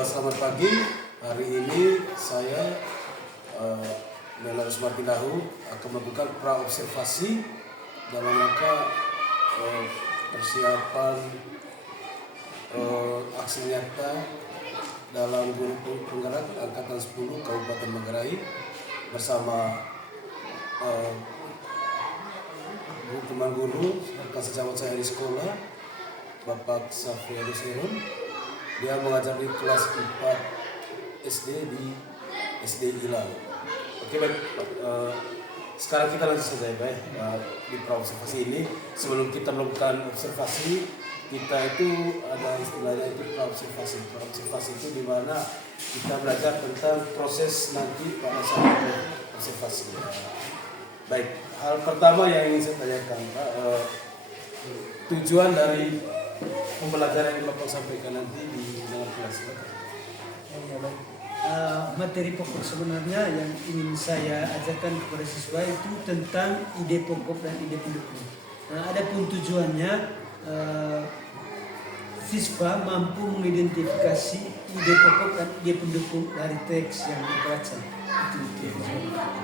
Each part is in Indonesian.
Selamat pagi. Hari ini saya Leonardo Martindahu akan melakukan praobservasi dalam rangka persiapan aksi nyata dalam Guru Penggerak Angkatan 10 Kabupaten Manggarai bersama teman guru rekan sejawat saya di sekolah, Bapak Safriadi Serun. Dia mengajar di kelas 4 SD di SD Gilang. Oke baik, sekarang kita langsung saja baik di praobservasi ini. Sebelum kita melakukan observasi, kita itu ada istilahnya itu praobservasi. Praobservasi itu di mana kita belajar tentang proses nanti pada saat observasi. Baik, hal pertama yang ingin saya tanyakan, Pak, tujuan dari pembelajaran yang Bapak sampaikan nanti di dalam kelas. Ya, baik. Materi pokok sebenarnya yang ingin saya ajarkan kepada siswa itu tentang ide pokok dan ide pendukung. Adapun tujuannya, siswa mampu mengidentifikasi ide pokok dan ide pendukung dari teks yang dibaca.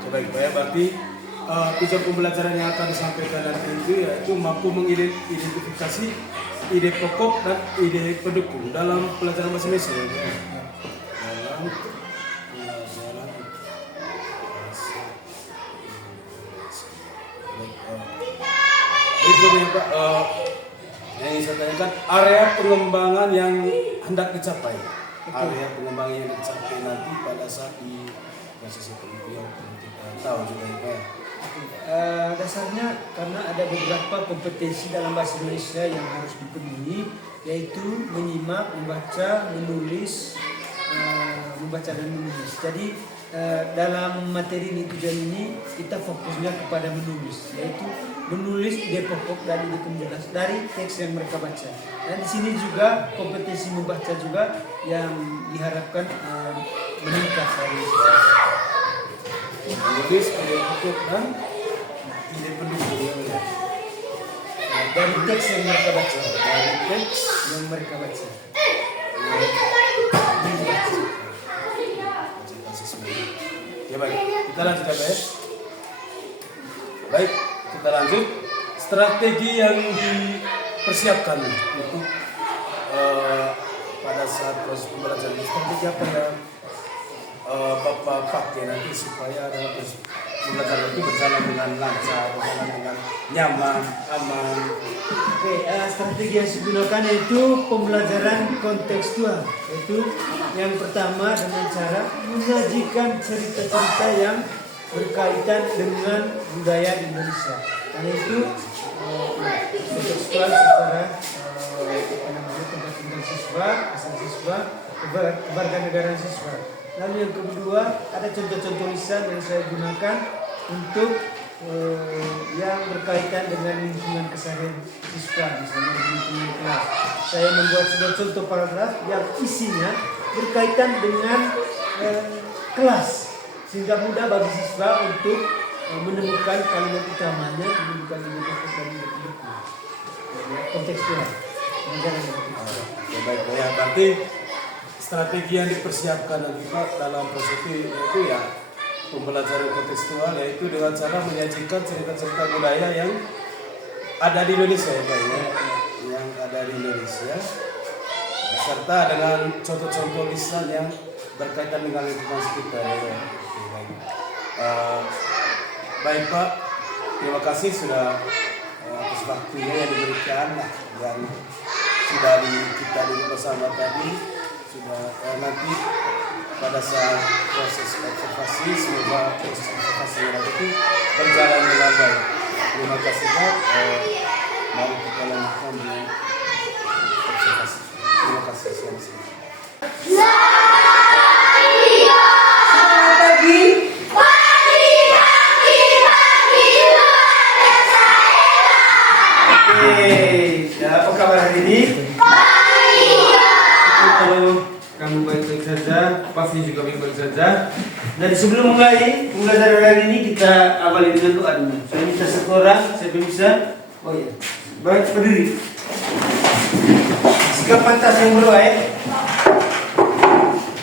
Itu baik, Pak, ya, berarti tujuan pembelajaran yang akan disampaikan nanti itu yaitu mampu mengidentifikasi ide pokok dan ide pendukung dalam pelajaran bahasa Indonesia. Dalam pelajaran bahasa Indonesia. Berikutnya Pak, yang ingin saya tanyakan, area pengembangan yang hendak dicapai. Area pengembangan yang dicapai nanti pada saat di proses itu yang kita tahu juga Pak. Dasarnya karena ada beberapa kompetensi dalam bahasa Indonesia yang harus dipenuhi, yaitu menyimak, membaca, menulis, membaca dan menulis. Jadi dalam materi ini, tujuan ini kita fokusnya kepada menulis, yaitu menulis ide pokok dan ide penjelas dari teks yang mereka baca. Dan di sini juga kompetensi membaca juga yang diharapkan meningkat dari menulis ide pokok dan ide pendukung dari teks yang mereka baca, Ya baik, kita lanjut ya Pak. Baik, kita lanjut. Strategi yang dipersiapkan untuk pada saat proses pembelajaran, strategi apa yang Bapak pakai nanti supaya dalam proses pembelajaran itu berjalan dengan lancar, berjalan dengan nyaman, aman. Strategi yang digunakan yaitu pembelajaran kontekstual, yaitu yang pertama dengan cara menyajikan cerita-cerita yang berkaitan dengan budaya di Indonesia. Karena itu kontekstual secara tempat tinggal siswa, asal siswa, kewarganegaraan siswa. Lalu yang kedua, ada contoh-contoh lisan yang saya gunakan untuk yang berkaitan dengan lingkungan keseharian siswa, misalnya di lingkungan kelas. Saya membuat sebuah contoh paragraf yang isinya berkaitan dengan kelas, sehingga mudah bagi siswa untuk menemukan kalimat utamanya, menemukan ide pokok dan ide pendukung. Kontekstual. Ya baik, ya berarti strategi yang dipersiapkan nanti Pak dalam proses itu ya pembelajaran kontekstual, yaitu dengan cara menyajikan cerita-cerita budaya yang ada di Indonesia ya Pak ya, yang ada di Indonesia, serta dengan contoh-contoh lisan yang berkaitan dengan lingkungan sekitar ya. Baik. Baik Pak, terima kasih sudah atas waktunya yang diberikan, yang sudah kita dulu bersama tadi. Sudah nanti pada saat proses observasi, semoga proses observasi nanti itu berjalan dengan baik. Terima kasih Pak. Mari kita lanjutkan di Terima kasih. Selamat siang. Selamat pagi. Apa kabar hari ini? Kalau kamu baik-baik saja, pasti juga baik-baik saja. Dan sebelum mulai pembelajaran hari ini kita awali dengan doa dulu. Saya minta satu orang, siapa yang bisa? Oh iya, baik berdiri. Sikap pantas yang berdoa ya.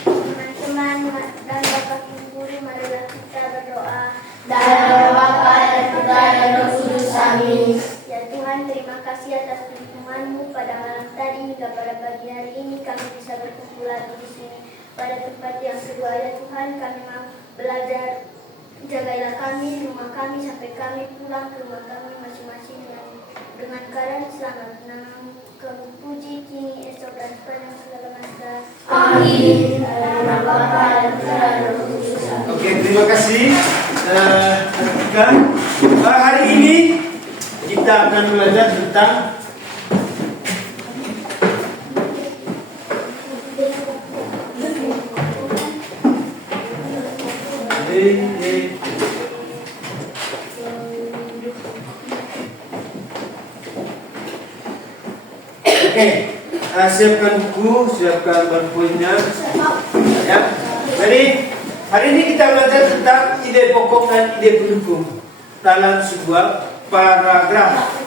Teman-teman dan Bapak Ibu guru, marilah kita berdoa. Dalam Bapa dan Putra dan Roh Kudus. Amin. Ya Tuhan, terima kasih atas perlindungan-Mu pada malam tadi hingga pada pagi hari ini kami bisa berkumpul lagi di sini pada tempat yang kedua. Ya Tuhan, kami mau belajar. Jagailah kami, rumah kami sampai kami pulang ke rumah kami masing-masing dengan keadaan selamat. Nama Kau puji kini, esok dan sepanjang segala masa. Amin. Dalam Bapa dan Putra dan Roh Kudus. Amin. Oke, terima kasih. Hari ini kita akan belajar tentang siapkan buku, siapkan ballpointnya. Ya. Jadi hari ini kita belajar tentang ide pokok dan ide pendukung dalam sebuah paragraf.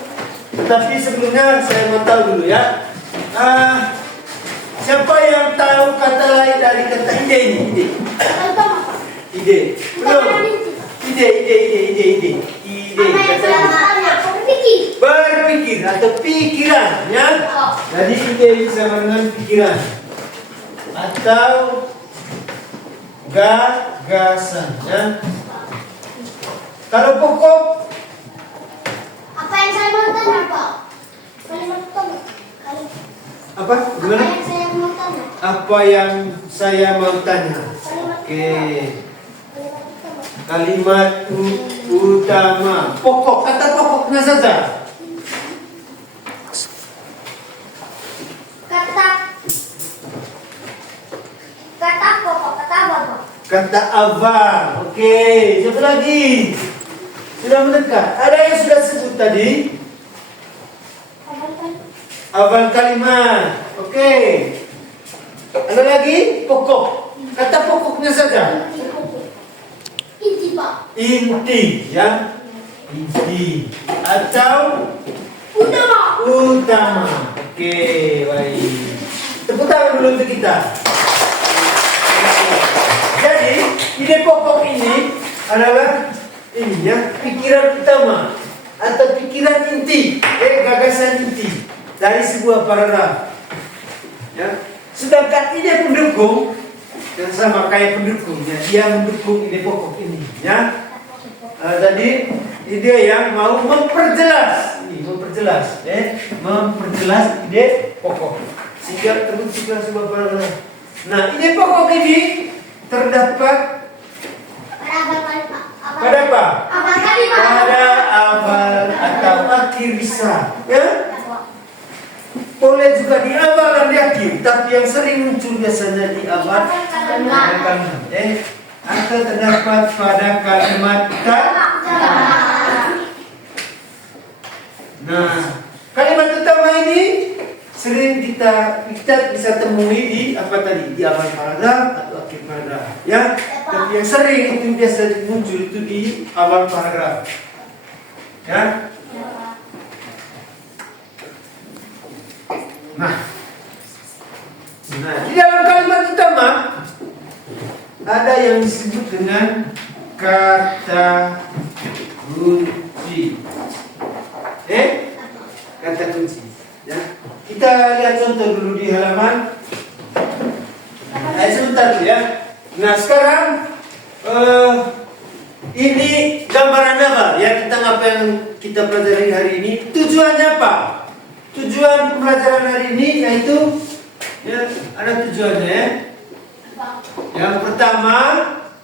Tetapi sebelumnya saya mau tahu dulu ya. Siapa yang tahu kata lain dari kata ide ini? Ide. Belum. Ide. Berpikir atau pikiran, ya. Jadi ide sama dengan pikiran atau gagasan, ya. Kalau pokok, Apa yang saya mau tanya, Pak? Kalimat pertama. apa? Gimana? Apa yang saya mau tanya? Apa yang saya mau tanya? Kalimat Oke. Kalimat pertama. Kalimat utama. Pokok, kata pokoknya saja. Kata pokok, kata apa, Pak? Kata awal. Oke, siapa lagi? Sudah mendekat. Ada yang sudah sebut tadi? Awal kalimat. Oke. Ada lagi? Pokok. Kata pokoknya saja. Inti, Pak. Inti, ya. Inti. Atau utama. Oke, baik. Tepuk tangan dulu untuk kita. Jadi, ide pokok ini adalah ini ya, pikiran utama atau pikiran inti, gagasan inti dari sebuah paragraf. Ya. Sedangkan ide pendukung yang sama kayak pendukungnya, dia mendukung ide pokok ini, ya. Tadi ide yang mau memperjelas ide pokok sehingga terbentuklah sebuah paragraf. Nah, ide pokok ini terdapat pada apa? Pada awal atau akhir bisa, ya. Boleh juga di awal dan di akhir, tapi yang sering muncul biasanya di awal kalimat, atau terdapat pada kalimat Nah, kalimat utama ini sering kita bisa temui di apa tadi, di awal paragraf atau akhir paragraf, ya. Tapi yang sering itu biasa muncul itu di awal paragraf, ya. Nah, di dalam kalimat utama ada yang disebut dengan kata kunci. Kata kunci. Ya. Kita lihat contoh dulu di halaman. Sebentar ya. Nah, sekarang ini gambaran apa ya tentang apa yang kita pelajari hari ini? Tujuannya apa? Tujuan pembelajaran hari ini yaitu ya, ada tujuannya ya. Yang pertama,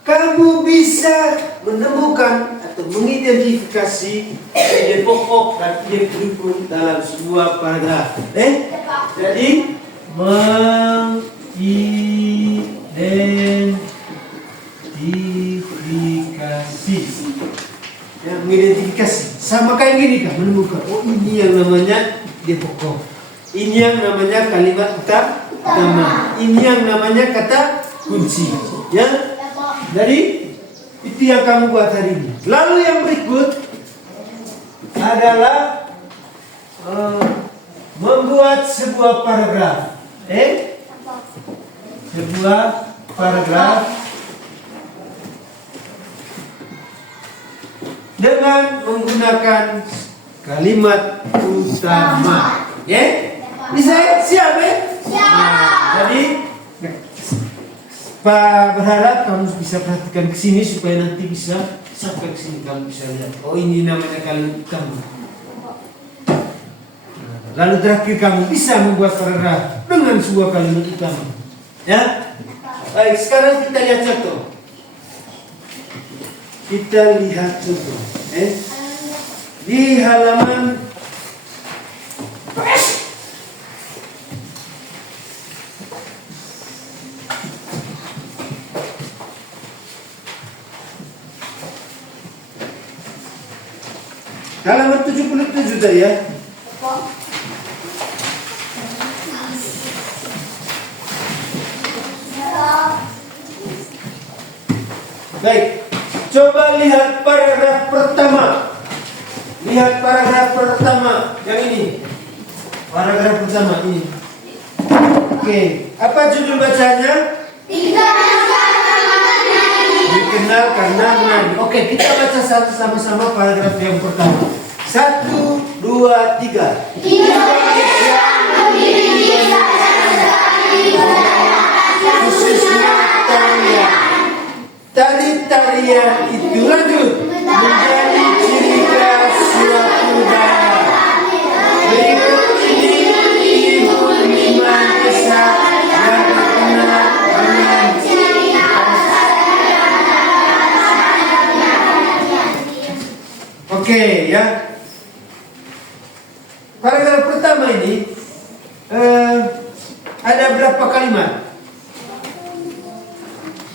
kamu bisa menemukan atau mengidentifikasi ide pokok dan ide pendukung dalam sebuah paragraf. Jadi mengidentifikasi. Ya, mengidentifikasi. Sama kayak gini kan, menemukan. Oh, ini yang namanya dia pokok. Ini yang namanya kalimat utama. Ini yang namanya kata kunci. Ya. Jadi itu yang kamu buat hari ini. Lalu yang berikut adalah membuat sebuah paragraf. Sebuah paragraf dengan menggunakan kalimat utama. Bisa siap ya? Jadi Pak berharap kamu bisa perhatikan ke sini supaya nanti bisa sampai ke sini kamu bisa lihat. Oh, ini namanya kalimat utama. Lalu terakhir kamu bisa membuat paragraf dengan sebuah kalimat utama. Ya? Baik, sekarang kita lihat contoh. Kita lihat contoh. Di halaman halaman 77 tadi ya. Baik, coba lihat paragraf pertama. Lihat paragraf pertama yang ini. Paragraf pertama ini. Oke, apa judul bacanya? Dikenal karena menyanyi. Oke, kita baca satu sama-sama paragraf yang pertama. 1, 2, 3. Indonesia memiliki khususnya tarian. Tari-tarian itu lanjut menjadi ciri khas suatu daerah. Berikut ini bunyiman besar yang terkenal dengan ciri khas. Oke ya. Paragraf pertama ini ada berapa kalimat?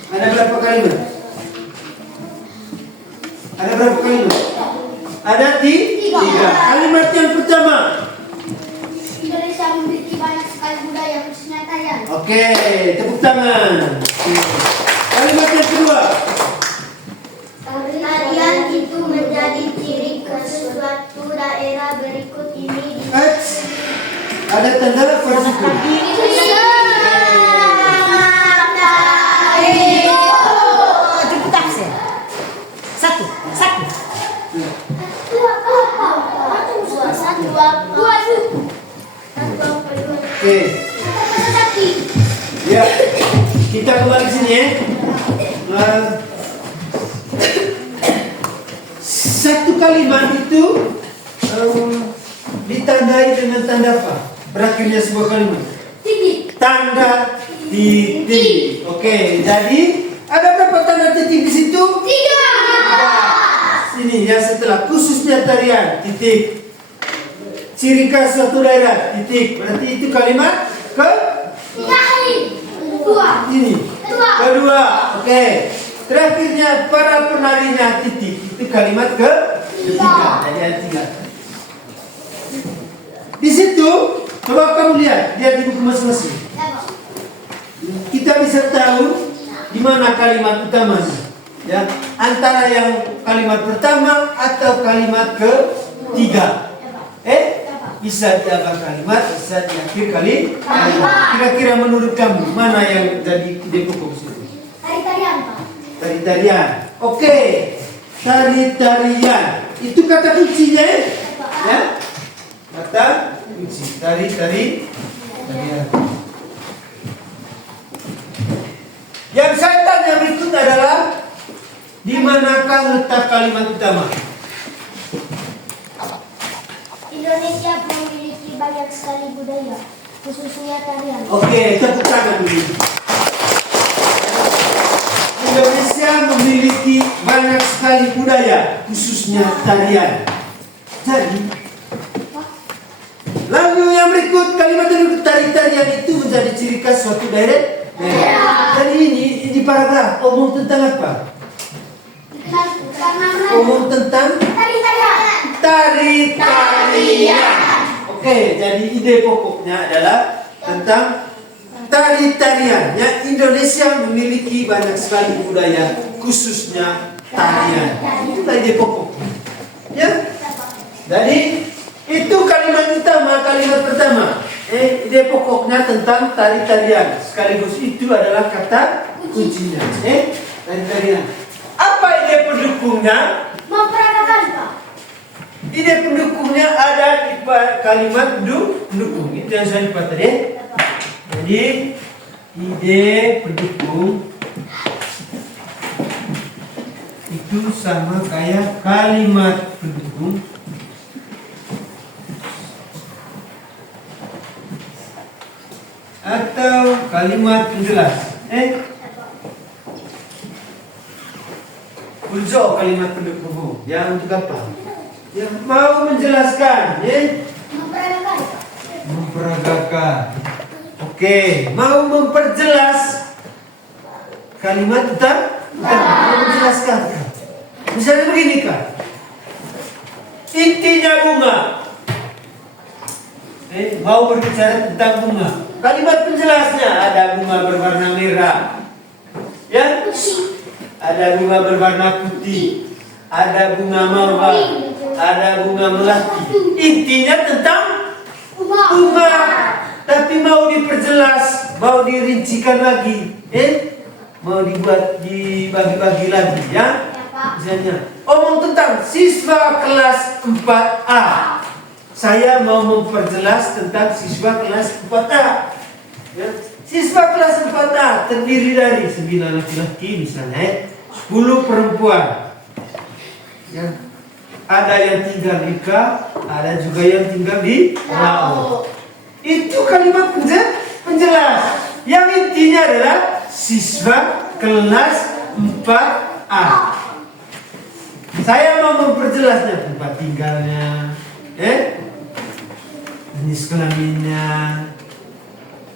Ada berapa kalimat? Ada berapa kalimat? Ada tiga. Kalimat yang pertama. Indonesia memiliki banyak sekali budaya khususnya tarian. Oke, tepuk tangan. Kalimat yang kedua. Tarian itu menjadi ciri khas suatu daerah. Berikut ini. Ada tanda pada situ. Oke. Ya, kita kembali ke sini ya. Satu kalimat itu ditandai dengan tanda apa? Berakhirnya sebuah kalimat. Titik. Tanda titik. Oke, jadi ada berapa tanda titik di situ? 3. Sini ya, setelah khususnya tarian titik. Ciri khas suatu daerah titik. Berarti itu kalimat ini. Kedua. Oke. Terakhirnya para penarinya titik. Itu kalimat ketiga. Jadi ada 3. Di situ coba kamu lihat di buku masing-masing. Kita bisa tahu di mana kalimat utamanya. Ya, antara yang kalimat pertama atau kalimat ketiga. Bisa di awal kalimat, bisa di akhir kalimat. Kira-kira menurut kamu mana yang jadi ide pokok situ? Tari-tarian, Pak. Tari-tarian. Oke. Tari-tarian. Itu kata kuncinya ya? Kata kunci. Tari-tarian. Yang saya tanya berikut adalah di manakah letak kalimat utama? Indonesia memiliki banyak sekali budaya, khususnya tarian. Oke, tepuk tangan dulu. Indonesia memiliki banyak sekali budaya, khususnya tarian. Jadi, lalu yang berikut kalimat pendukung tari-tarian itu menjadi ciri khas suatu daerah. Jadi ini paragraf omong tentang apa? Omong tentang tari-tarian. Oke, jadi ide pokoknya adalah tentang tari-tarian. Ya, Indonesia memiliki banyak sekali budaya, khususnya tarian. Itulah ide pokoknya. Ya. Jadi itu kalimat pertama. Ide pokoknya tentang tari-tarian. Sekaligus itu adalah kata kuncinya. Tari-tarian. Apa ide pendukungnya? Memperagakan, Pak. Ide pendukungnya ada di kalimat pendukung. Itu yang saya dapat tadi. Jadi ide pendukung itu sama kayak kalimat pendukung atau kalimat penjelas. Ujo kalimat pendukung yang untuk apa? Yang mau menjelaskan, Memperagakan, Pak. memperagakan. Oke, mau memperjelas kalimat tentang mau menjelaskan. Misalnya begini kan, intinya bunga. Mau berbicara tentang bunga. Kalimat penjelasnya ada bunga berwarna merah, ya, ada bunga berwarna putih, ada bunga mawar, ada bunga melati. Intinya tentang bunga. Tapi mau diperjelas, mau dirincikan lagi, mau dibuat dibagi-bagi lagi, ya. Misalnya, omong tentang siswa kelas 4A. Saya mau memperjelas tentang siswa kelas 4A. Ya. Siswa kelas 4A terdiri dari 9 laki-laki misalnya, 10 perempuan. Ya. Ada yang tinggal di K, ada juga yang tinggal di laut. Itu kalimat penjelas. Yang intinya adalah siswa kelas 4A. Saya mau memperjelasnya tempat tinggalnya, jenis kelaminnya,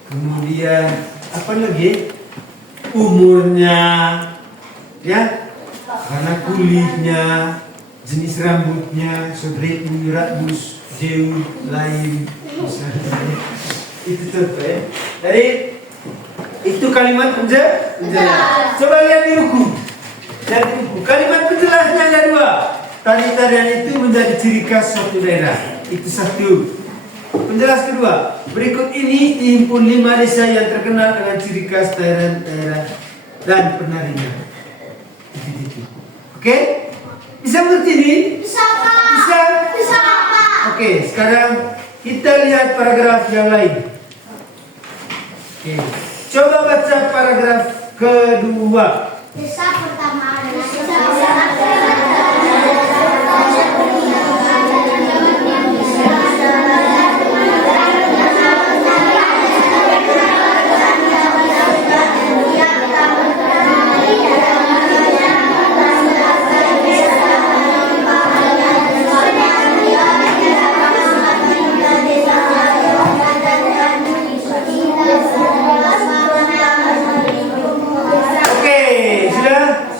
kemudian apa lagi? Umurnya, ya, warna kulitnya, jenis rambutnya, sodrek, rakbus, jauh, lain, misalnya. Itu contoh, ya. Jadi itu kalimat penjelas. Coba lihat di buku. Kalimat penjelasnya ada 2. Tari-tarian itu menjadi ciri khas suatu daerah. Itu 1. Penjelas kedua. Berikut ini dihimpun 5 desa yang terkenal dengan ciri khas daerah dan penarinya. Oke? Bisa mengerti ini? Bisa, Pak. Bisa? Pak. Oke, sekarang kita lihat paragraf yang lain. Oke. Coba baca paragraf kedua. Desa pertama adalah Oke, sudah?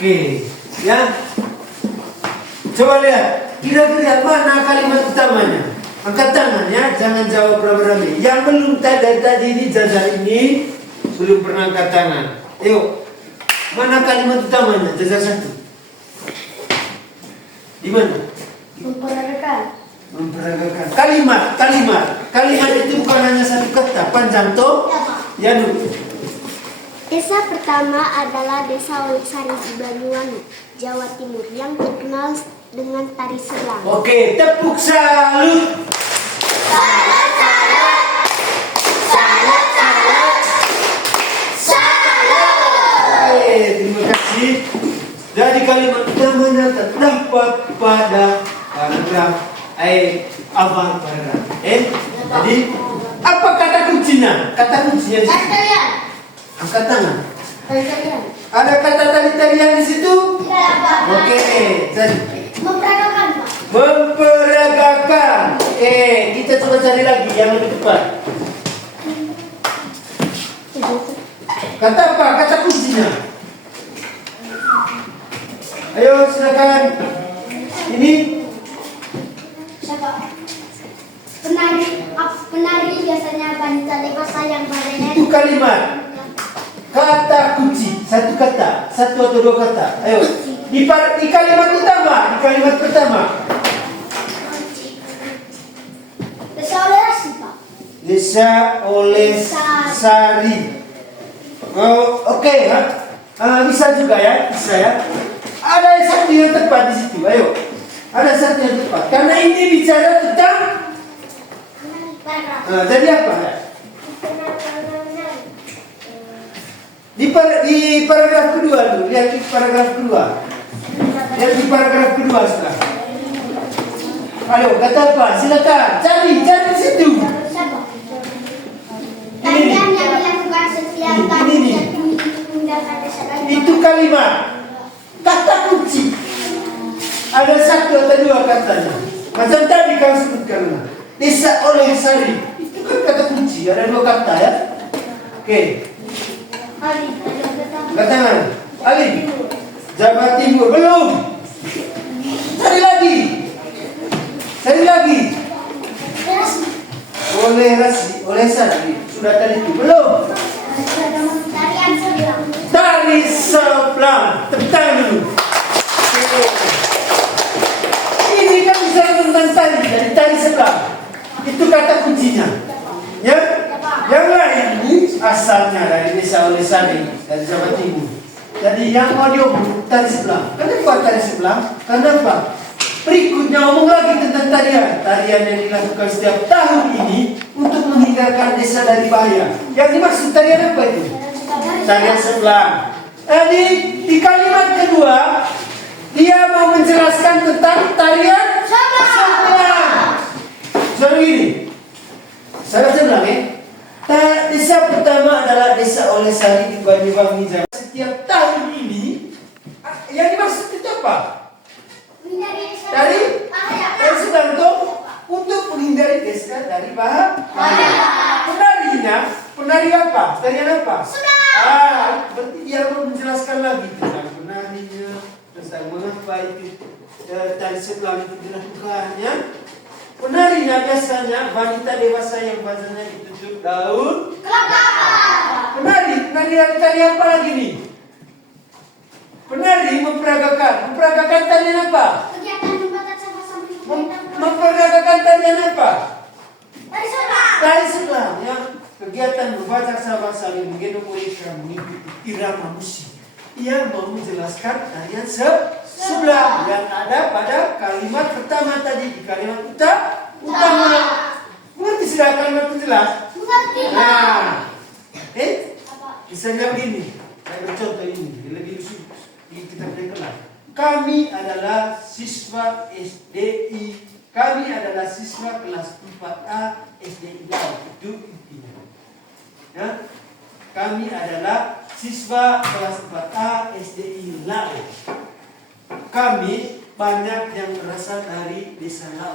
Oke, ya. Coba lihat, kira-kira mana kalimat utamanya? Angkat tangan ya, jangan jawab rame-rame. Yang belum tadi ini jajar ini belum pernah angkat tangan. Ayo, mana kalimat utamanya? Jajar satu. Di mana? Memperagakan. Memperagakan. Kalimat itu bukan hanya satu kata, panjang toh? Ya, Nu. Desa pertama adalah Desa Olesari di Banyuwangi, Jawa Timur, yang terkenal dengan tari selang. Oke, tepuk salut. Oke, terima kasih. Jadi kalimat utamanya terdapat pada paragraf awal paragraf. Jadi apa kata kuncinya? Kata kuncinya di situ. Angkat tangan. Ada kata tari-tarian di situ? Oke, jadi Memperagakan, Pak. memperagakan. Kita coba cari lagi yang lebih tepat. Kata apa? Kata kuncinya. Ayo silakan. Ini Siapa? Penari biasanya wanita dewasa yang badannya itu kalimat. Kata kunci, satu kata, satu atau dua kata. Ayo, di kalimat utama, di kalimat pertama. Desa Olesari, Pak. Desa Olesari. Oh, oke ya. Bisa juga ya, bisa ya. Ada satu yang tepat di situ. Ayo, ada satu yang tepat. Karena ini bicara tentang. Jadi apa? Ya? Di paragraf kedua dulu, lihat di paragraf kedua. Lihat di paragraf kedua setelah. Ayo, kata apa? Silakan, cari di situ. Tarian yang dilakukan setiap tahun meninggalkan desa Banyuwangi. Itu kalimat. Kata kunci. Ada satu atau dua katanya. Macam tadi kau sebutkan. Desa Olesari. Itu kan kata kunci. Ada dua kata ya. Oke. Angkat tangan. Ali. Jawa Timur. Belum. Cari lagi. Olesari. Sudah tadi itu. Belum. Tarian sebelang. Tari sebelang. Tentang dulu. Ini kan bicara tentang tari. Dari tari sebelang. Itu kata kuncinya. Ya. Yang lain ini asalnya dari Desa Olesari, dari Jawa Timur. Jadi yang audio tari sebelang. Kenapa tari sebelang? Kenapa? Berikutnya ngomong lagi tentang tarian. Tarian yang dilakukan setiap tahun ini untuk menghindarkan desa dari bahaya. Yang dimaksud tarian apa itu? Tarian sebelang. Jadi di kalimat kedua dia mau menjelaskan tentang tarian sebelang. Jadi gini. Saya sebelang ya. Desa pertama adalah Desa Olesari di Banyuwangi, Jawa. Setiap tahun ini yang dimaksud itu apa? Dari sebelang itu untuk menghindari desa dari bahaya. Penari apa? Tarian apa? Berarti dia mau menjelaskan lagi tentang penarinya, tentang mengapa itu tari sebelang itu dilakukan ya. Penarinya biasanya wanita dewasa yang badannya ditutup daun kelapa. Penari apa lagi nih? Penari memperagakan tarian apa? Kegiatan membaca sama-sama. Memperagakan tarian apa? Tari sebelang. Tari sebelang ya. Kegiatan membaca saling menggendong mereka mengikuti irama musik. Ia mau menjelaskan tarian sebelang yang ada pada kalimat pertama tadi. Di kalimat utama. Mengerti sudah kalimat itu jelas? Mengerti. Nah, misalnya begini. Saya bercontoh ini, lebih lucu. Kita beri kelas. Kami adalah siswa SDI. Kami adalah siswa kelas 4A SDI Lau. Itu intinya. Ya. Kami adalah siswa kelas 4A SDI Lau. Kami banyak yang berasal dari Desa Lau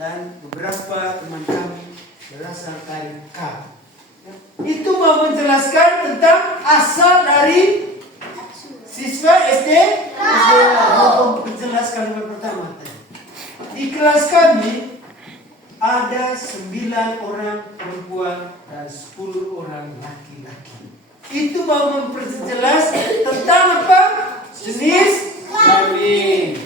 dan beberapa teman kami berasal dari K. Ya. Itu mau menjelaskan tentang asal dari Siswa SD? SD. Mau perjelas kalimat pertama tadi. Di kelas kami ada 9 orang perempuan dan 10 orang laki-laki. Itu mau memperjelas tentang apa? Jenis kelamin.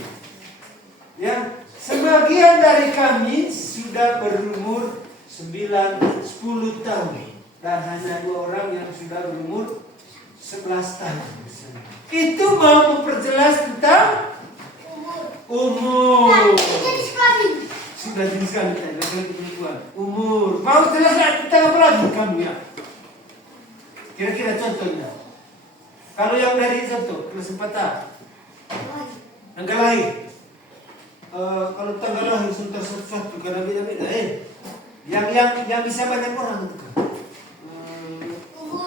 Ya, sebagian dari kami sudah berumur 9-10 tahun dan hanya 2 orang yang sudah berumur 11 tahun. Itu mau memperjelas tentang umur. Sudah jenis kami tadi, laki-laki perempuan. Umur. Mau jelaskan tentang apa lagi kamu ya? Kira-kira contohnya. Kalau yang dari contoh, kelas 4A. Tanggal lahir. Kalau tanggal lahir sebentar satu-satu karena beda-beda. Yang bisa banyak orang itu kan.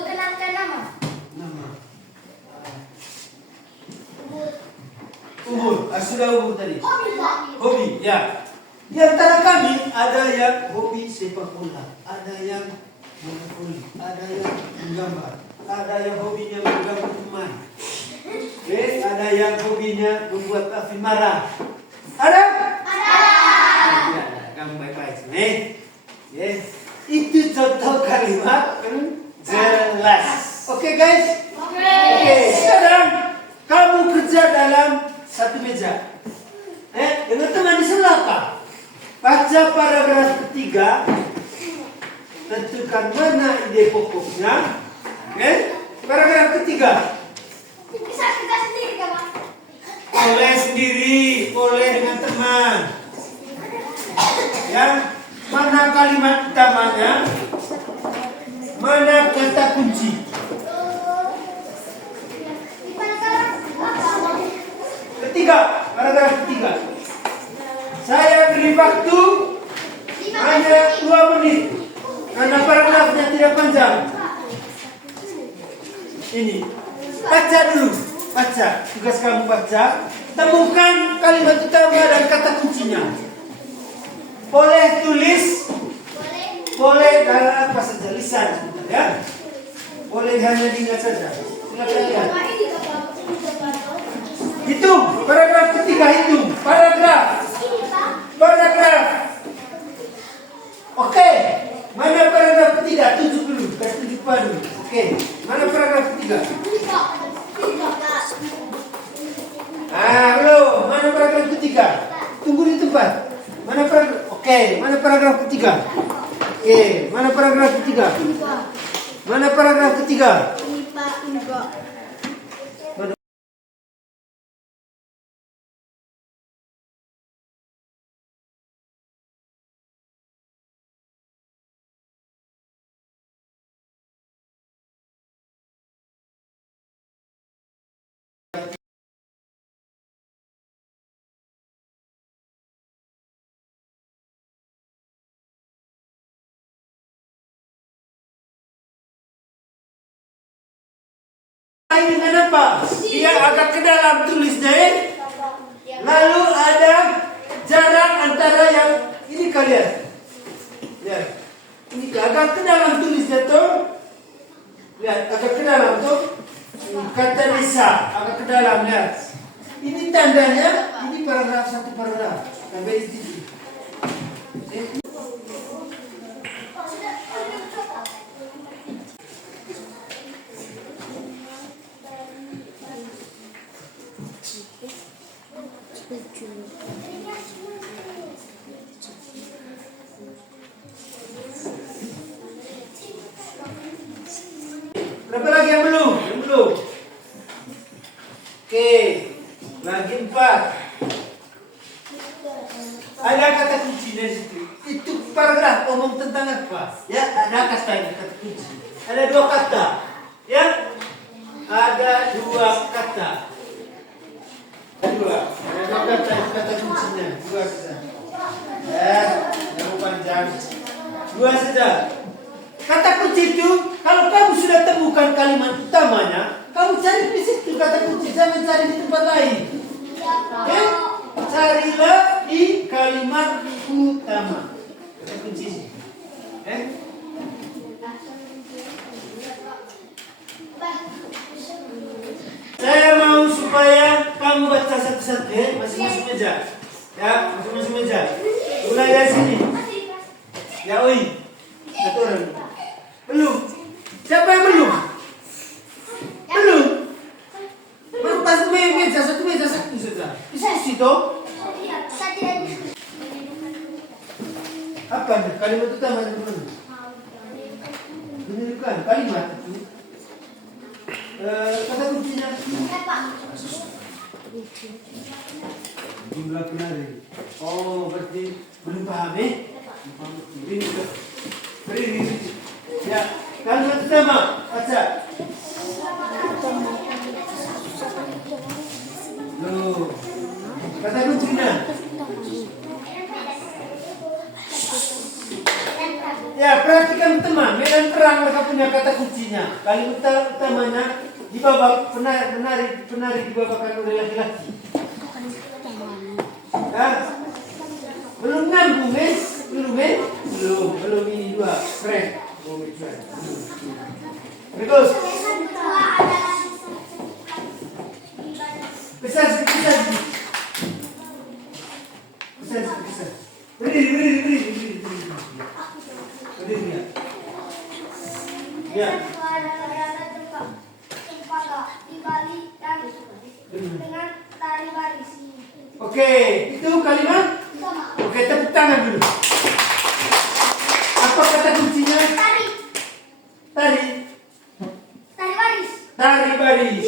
Kenalkan nama. Nama. Umur. Sudah umur tadi. Hobi, ya. Di antara kami ada yang hobi sepak bola, ada yang monopoli, ada yang menggambar, ada yang hobinya mengganggu teman, ada yang hobinya membuat Afin marah. Ada? Ada. Kamu baik-baik nih. Yes. Itu contoh kalimat jelas. Oke guys? Oke. Sekarang kamu kerja dalam satu meja. Dengan teman di sebelah apa? Baca paragraf ketiga, tentukan mana ide pokoknya. Paragraf ketiga. Bisa kita sendiri kan, Pak? Boleh sendiri, boleh dengan teman. Ya, mana kalimat utamanya? Mana kata kunci? Ketiga, paragraf ketiga. Saya beri waktu hanya 2 menit karena paragrafnya tidak panjang. Ini, baca dulu, baca. Tugas kamu baca. Temukan kalimat utama dan kata kuncinya. Boleh tulis, boleh dalam apa saja, lisan sebentar ya. Boleh hanya diingat saja. Silakan lihat. Hitung, paragraf ketiga hitung, paragraf. Oke, mana paragraf ketiga? Tunjuk dulu, tunjuk padu. Oke, mana paragraf ketiga? Belum. Mana paragraf ketiga? Tunggu di tempat. Mana paragraf? Oke, mana paragraf ketiga? Oke, mana paragraf ketiga? Mana paragraf ketiga? Dengan apa? Dia agak ke dalam tulisnya. Lalu ada jarak antara yang ini kalian. Ya. Ini agak ke dalam tulisnya tuh. Lihat, agak ke dalam tuh. Kata Lisa, agak ke dalam lihat. Ini tandanya, ini paragraf satu paragraf. Sampai di sini. Berapa lagi yang belum? Yang belum. Oke, lagi 4. Ada kata kunci di situ. Itu paragraf ngomong tentang apa? Ya, ada kata kunci. Ada 2 kata. Ya, ada 2 kata. Ada 2 kata, kata kuncinya. 2 saja. Ya, jangan panjang. 2 saja. Kata kunci itu, kalau kamu sudah temukan kalimat utamanya, kamu cari di situ kata kunci, jangan cari di tempat lain. Oke? Carilah di kalimat utama. Kata kunci. Saya mau kamu baca satu-satu ya, masing-masing meja. Ya, masing-masing meja. Mulai dari sini. Ya, oi. Satu orang. Belum. Siapa yang belum? Belum. Baru pas meja satu saja. Diskusi toh. Apa nih? Kalimat utama yang mana? Menunjukkan kalimat itu. Kata kuncinya. Jumlah penari. Oh, berarti belum paham ya? Ini. Ya, kalimat utama. Baca. Loh. Kata kuncinya. Ya, perhatikan teman, medan perang mereka punya kata kuncinya. Kalimat utamanya di bawah penari dibawakan oleh laki-laki. Ya. Belum nyambung, belum ini dua, keren. Terus. Besar. Berdiri. Ya. Dengan tari baris. Oke, itu kalimat. Oke, tepuk tangan dulu. Apa kata kuncinya? Tari baris. Tari baris.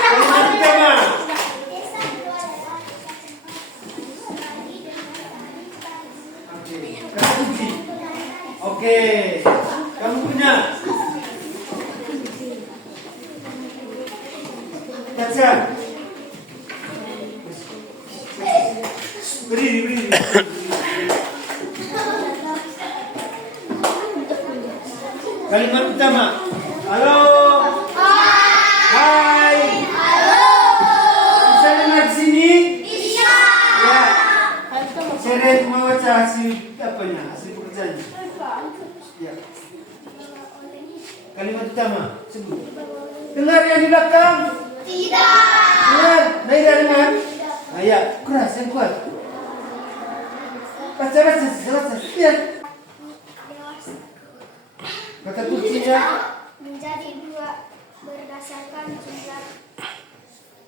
Kalimat utama. Kata kunci. Oke, kamu punya. Baca. Berdiri. Kalimat utama. Halo. Hai. Bisa dengar sini? Bisa. Ya. Saya mau baca hasil pekerjaannya. Ya. Kalimat utama. Sebut. Dengar yang di belakang? Tidak. Dengar. Tidak dengar? Ya, keras yang kuat. Baca. Lihat. Kata kuncinya Menjadi dua berdasarkan jumlah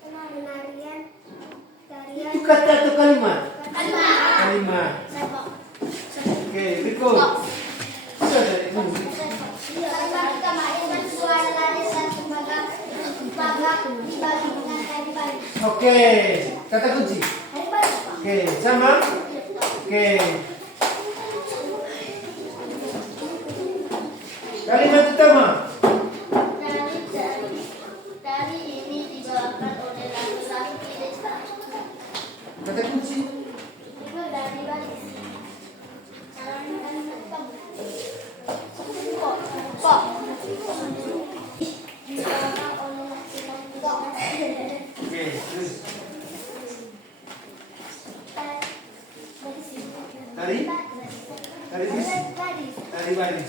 penarian tarian. itu kata atau kalimat? Kalimat. Oke, berikut. Kalimat utama dengan suara laris dan tembaga dibagi dengan tari baris. Oke, kata kunci. Tari baris. Oke, sama. Oke. Kalimat utama. Tari ini dibawakan oleh laki-laki desa. Kata kunci. Itu dari baris. Kok. Dibawakan oleh laki-laki. Oke, terus. Tari? Tari bis. Tari baris.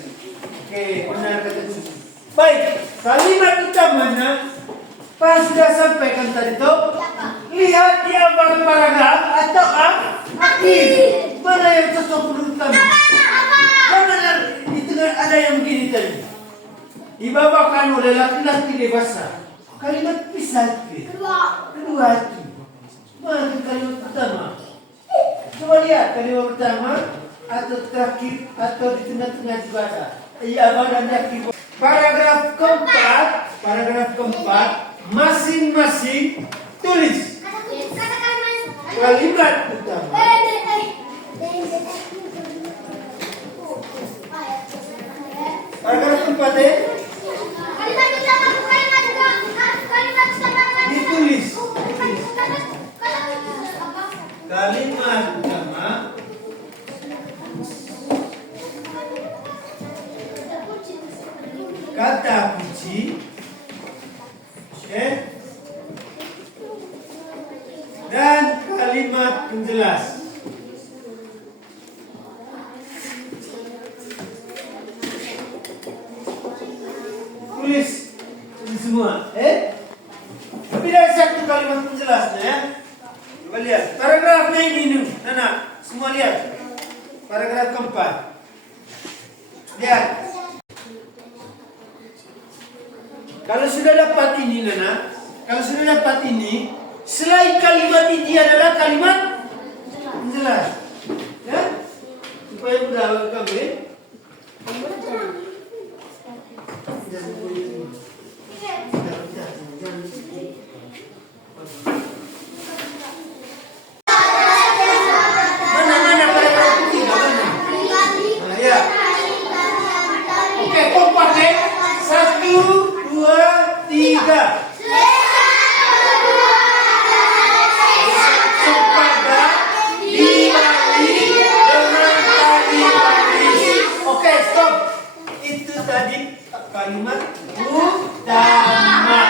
Oke, benar kata kunci. Baik, kalimat utamanya pas sudah sampaikan tadi tuh. Lihat di awal paragraf atau akhir. Mana yang cocok menurut kamu? Jangan di tengah ada yang begini tadi. Dibawakan oleh laki-laki dewasa. Kalimat bisa kedua itu. Mana kalimat pertama? Coba lihat kalimat pertama atau terakhir atau di tengah-tengah juga ada. Iya, dan akhir. Paragraf keempat, masing-masing tulis kalimat utama. Paragraf keempat ditulis. Kalimat utama. Kata kunci. Oke. Dan kalimat penjelas. Tulis ini semua. Lebih dari satu kalimat penjelasnya ya. Coba lihat. Paragrafnya ini nih. Nana, semua lihat. Paragraf keempat. Lihat. Kalau sudah dapat ini Nana, kalau sudah dapat ini, selain kalimat ini adalah kalimat penjelas. Ya? Supaya mudah kamu ya. Mana paragraf ketiga mana? Nah, ya. Oke, kompak ya. 1, 2, 3. Kepada dibalik dengan tadi baris. Oke, stop. Itu tadi kalimat utama.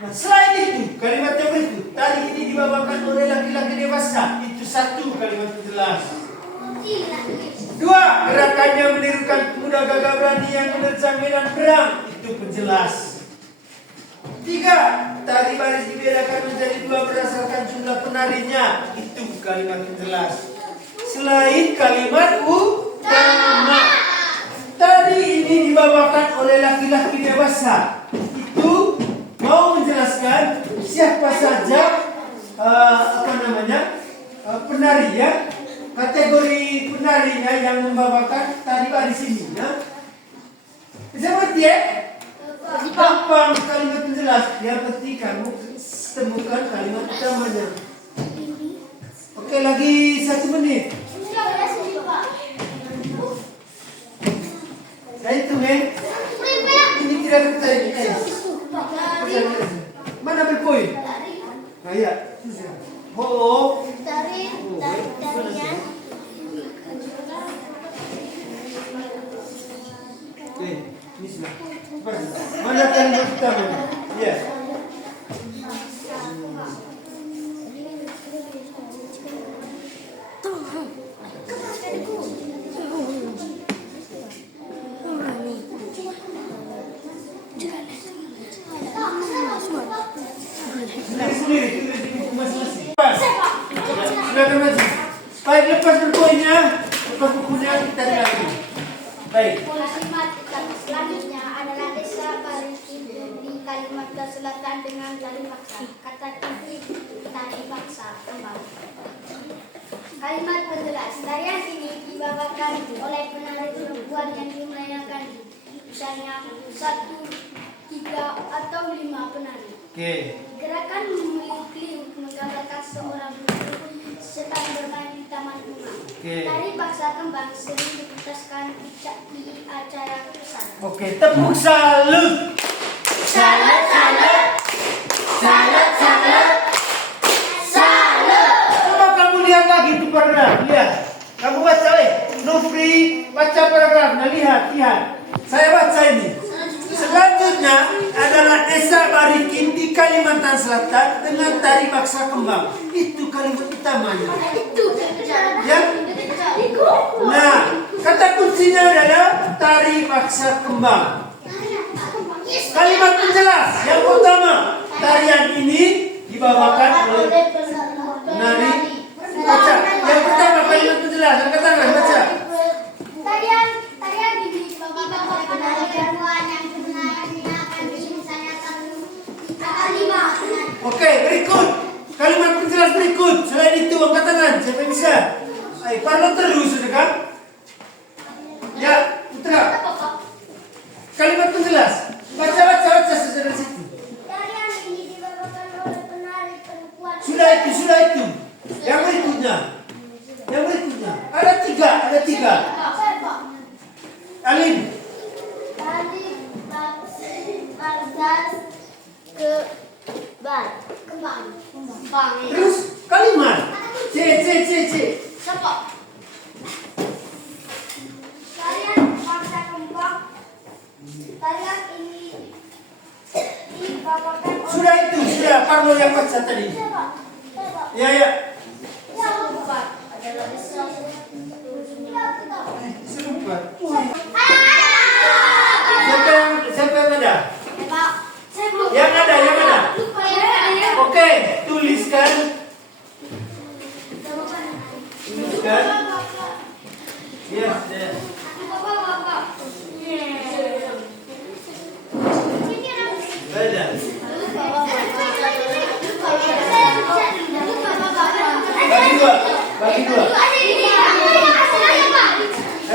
Nah, selain itu, kalimat yang berikut tadi ini dibawakan oleh laki-laki dewasa. Itu satu kalimat jelas. 2. Gerakannya menirukan pemuda gagah berani yang menerjang medan perang. Itu penjelas. 3. Tari baris dibedakan menjadi 2 berdasarkan jumlah penarinya. Itu kalimat penjelas. Selain kalimat utama. Tadi ini dibawakan oleh laki-laki dewasa. Itu mau menjelaskan siapa saja penari ya. Kategori penarinya yang membawakan tari baris ini ya. Seperti ya? Gampang kalimat penjelas. Yang penting kamu temukan kalimat utamanya. Oke, lagi 1 menit. Saya hitung ya. Ini tidak percaya. Mana berpoin? Nah ya. Oh. Tarian. Oke, ini sudah. Mana kalimat utamanya? Ya. Sudah maju. Baik, lepas berpoinnya, lepas bukunya kita lagi. Baik. Selanjutnya adalah desa Barikin di Kalimantan Selatan dengan tari paksa. Kata kunci tari paksa kembang. Kalimat penjelas. Tarian ini dibawakan oleh penari perempuan yang dimainkan misalnya 1, 3, atau 5 penari. Oke. Gerakan meliuk-liuk menggambarkan seorang guru sedang bermain di taman bunga. Tari paksa kembang sering dipentaskan di acara besar. Oke, tepuk salut. Salut, salut. Salut, salut. Salut. Coba kamu lihat lagi di paragraf, lihat. Kamu baca Nufri, baca paragrafnya, lihat. Saya baca ini. Selanjutnya adalah desa Barikin di Kalimantan Selatan dengan tari paksa kembang. Itu kalimat utamanya. Ya. Nah, kata kuncinya adalah tari paksa kembang. Kalimat penjelas yang utama, tarian ini dibawakan oleh penari. Baca. Yang pertama kalimat penjelas, yang katakan baca. Tarian ini dibawakan oleh penari perempuan yang menggunakan misalnya 1, 5. Oke, berikut kalimat penjelas berikut. Selain itu, angkat tangan. Siapa yang bisa? Ayo, parlo terus, sudah kan? Ya, putra. Kalimat penjelas. Baca dari situ. Tarian ini dibawakan oleh penari perempuan. Sudah itu. Yang berikutnya. Ada tiga. Alin. Tari paksa kembang. Terus kalimat. C. Siapa? Tarian paksa kembang. Tarian ini dibawakan oleh Sudah. Parlo yang baca tadi. Ya. Serupa. Siapa yang ada? Yang ada Bagi dua.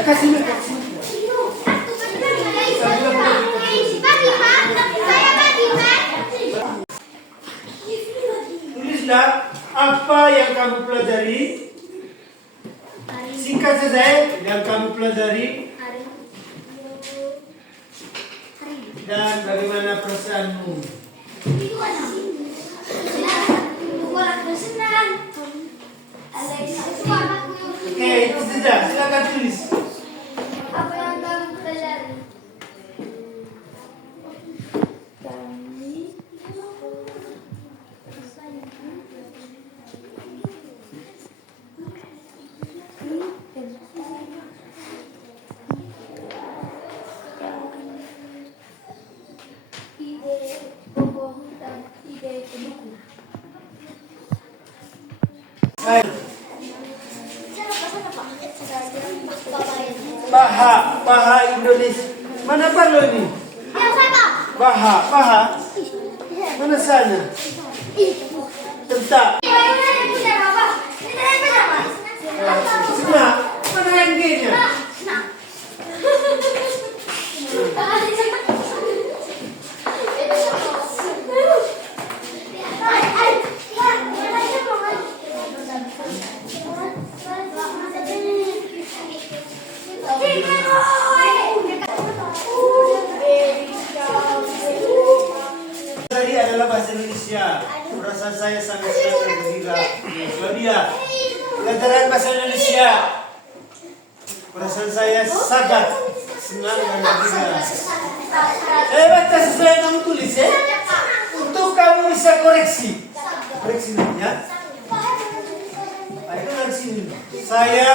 Kasih dulu. Tulislah apa yang kamu pelajari. Singkat saja yang kamu pelajari dan bagaimana perasaanmu. Oke, itu saja. Silakan tulis. Apa yang kamu pelajari? Ide pokok dan ide pendukung. Paha Indonesia. Mana Parlo ini? Paha. Mana sana? Tentak. Senang. Mana yang G-nya? Tadi adalah bahasa Indonesia. Perasaan saya sangat senang dan gembira. Claudia, pelajaran bahasa Indonesia. Perasaan saya sangat senang dan gembira. Saya baca sesuai yang kamu tulis ya. Untuk kamu bisa koreksi. Koreksi ya. Ayo koreksi dulu. Saya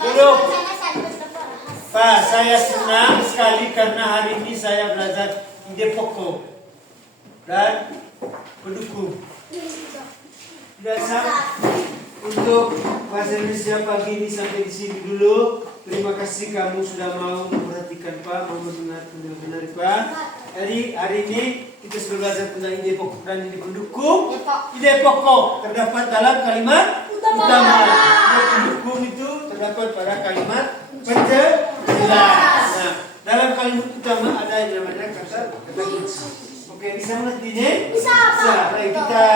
duduk. Pak, saya senang sekali karena hari ini saya belajar ide pokok dan pendukung. Tidak untuk bahasa Indonesia pagi ini sampai di sini dulu. Terima kasih kamu sudah mau memperhatikan Pak, mau benar Pak. Jadi hari ini kita sudah belajar tentang ide pokok dan ide pendukung. Ide pokok terdapat dalam kalimat utama. Ide pendukung itu terdapat pada kalimat penjelas. Nah, dalam kalimat utama ada yang namanya kata kunci. Oke, bisa mengertinya? Bisa. Baik, kita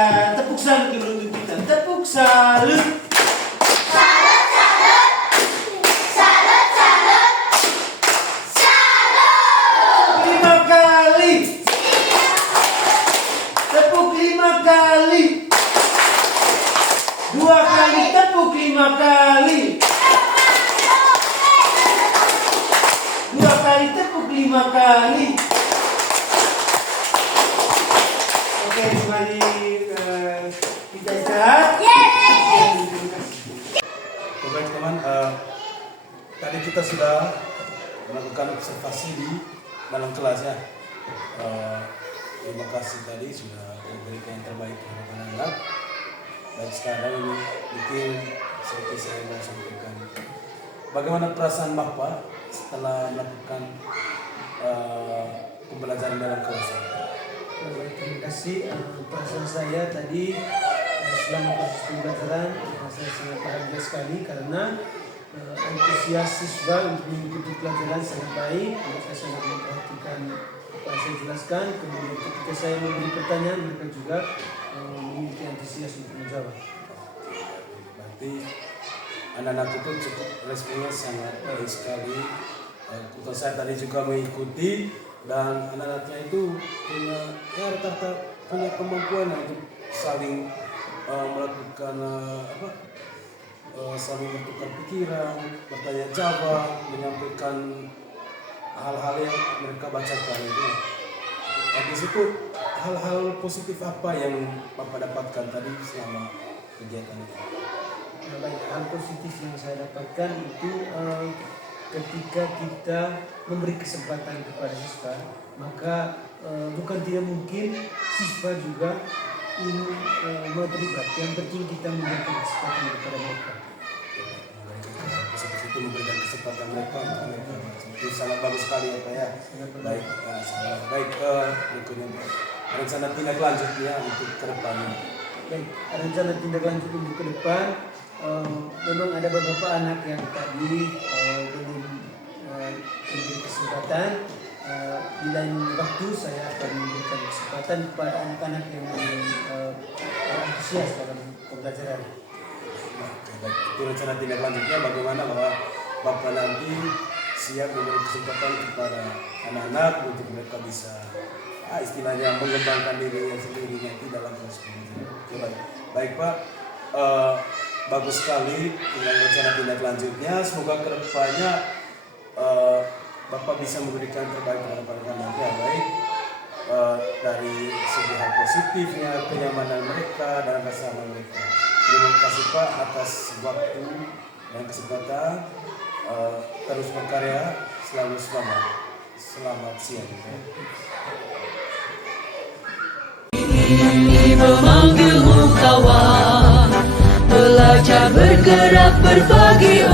tepuk salut dulu untuk kita. Tepuk salut. Salut. Lima kali. Tepuk 5 kali. 2 kali tepuk 5 kali. 2 kali tepuk 5 kali. Oke, mari kita istirahat. Baik teman, tadi kita sudah melakukan observasi di dalam kelas ya. Terima kasih tadi sudah memberikan yang terbaik kepada anak-anak. Dan sekarang ini mungkin seperti saya mau sampaikan, bagaimana perasaan Bapak setelah melakukan pembelajaran dalam kelas ini? Terima kasih. Perasaan saya tadi selama proses pembelajaran saya sangat bahagia sekali karena antusias siswa untuk mengikuti pelajaran sangat baik. Mereka sangat memperhatikan apa yang saya jelaskan. Kemudian ketika saya memberi pertanyaan, mereka juga memiliki antusias untuk menjawab. Berarti anak-anak itu cukup responnya sangat baik sekali. Kutu saya tadi juga mengikuti dan anak-anaknya itu punya rata-rata punya kemampuan untuk saling melakukan saling bertukar pikiran, bertanya jawab, menyampaikan hal-hal yang mereka bacakan itu. Di situ hal-hal positif apa yang Bapak dapatkan tadi selama kegiatan itu? Baik, hal positif yang saya dapatkan itu ketika kita memberi kesempatan kepada siswa, maka bukan tidak mungkin siswa juga ingin mau terlibat. Yang penting kita memberikan kesempatan kepada mereka. itu memberikan kesempatan mereka untuk mereka. Itu sangat bagus sekali ya Pak ya. Baik, sangat baik. Berikutnya rencana tindak lanjutnya untuk ke depannya. Baik, rencana tindak lanjut untuk ke depan, memang ada beberapa anak yang tadi belum diberi kesempatan. Di lain waktu saya akan memberikan kesempatan kepada anak-anak yang antusias dalam pembelajaran. Baik, itu rencana tindak lanjutnya bagaimana bahwa Bapak nanti siap memberi kesempatan kepada anak-anak untuk mereka bisa istilahnya mengembangkan dirinya sendiri nanti dalam proses pembelajaran. Oke, baik Pak, bagus sekali dengan rencana tindak lanjutnya. Semoga kedepannya Bapak bisa memberikan terbaik kepada anak-anak ya, baik dari segi hal positifnya, kenyamanan mereka dan kesamaan mereka. Terima kasih Pak atas waktu dan kesempatan. Terus berkarya, selalu selamat. Selamat siang. Ini memanggilmu kawan, belajar bergerak berbagi